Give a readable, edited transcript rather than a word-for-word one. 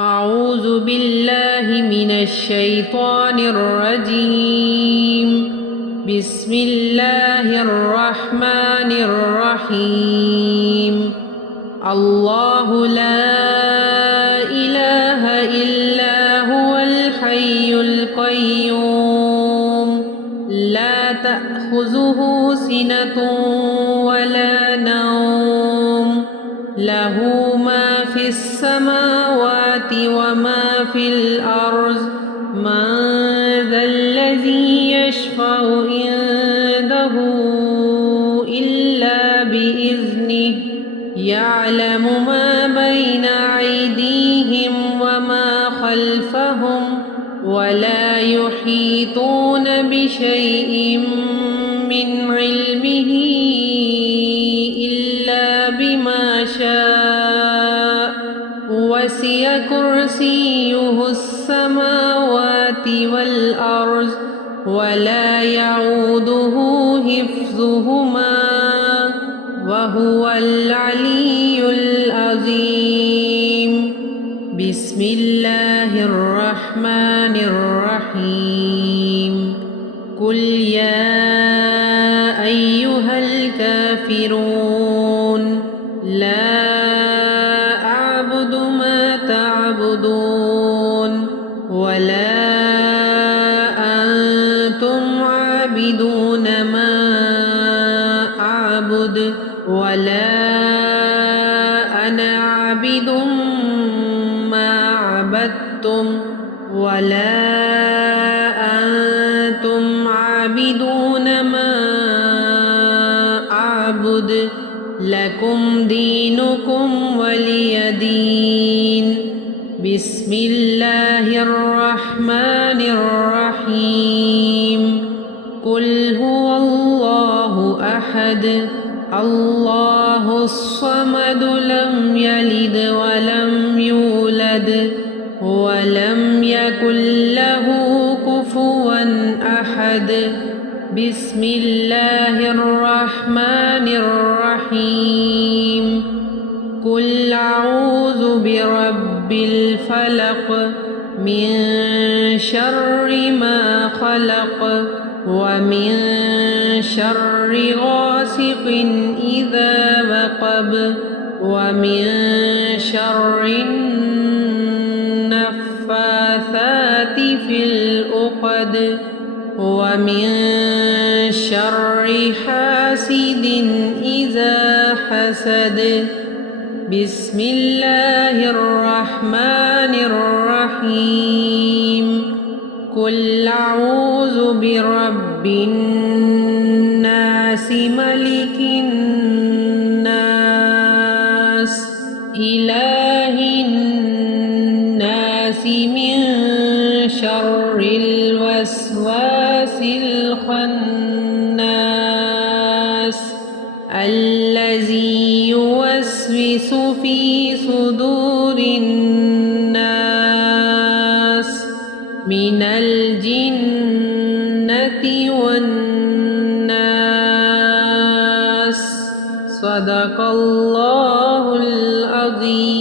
أعوذ بالله من الشيطان الرجيم. بسم الله الرحمن الرحيم. الله لا إله إلا هو الحي القيوم لا تأخذه سنة ولا نوم له ما في السماوات وما في الأرض من ذا الذي يشفع عنده إلا بإذنه يعلم ما بين أيديهم وما خلفهم ولا يحيطون بشيء من علمه إلا بما شاء وسع كرسيه السماوات والأرض ولا يعوده حفظهما وهو العلي العظيم. بسم الله الرحمن الرحيم. قل يا أيها الكافرون لا أعبد ما تعبدون ولا أنتم عابدون ما أعبد ولا أنا عابد ما عبدتم ولا أنتم عابدون ما أعبد لكم دينكم ولي دين. بسم الله الرحمن الرحيم. قل هو الله أحد الله الصمد لم يلد ولم يولد ولم يكن له كفوا أحد. بسم الله الرحمن الرحيم. قل أعوذ برب الفلق من شر ما خلق ومن شر غاسق إذا وقب ومن شر النفاثات في العقد ومن شر حاسد إذا حسد. بسم الله الرحمن الرحيم. قل أعوذ برب الناس ملك الناس إله الناس من شر الوسواس الخناس الذي يوسوس في صدور الناس من الجنة والناس. صدق الله العظيم.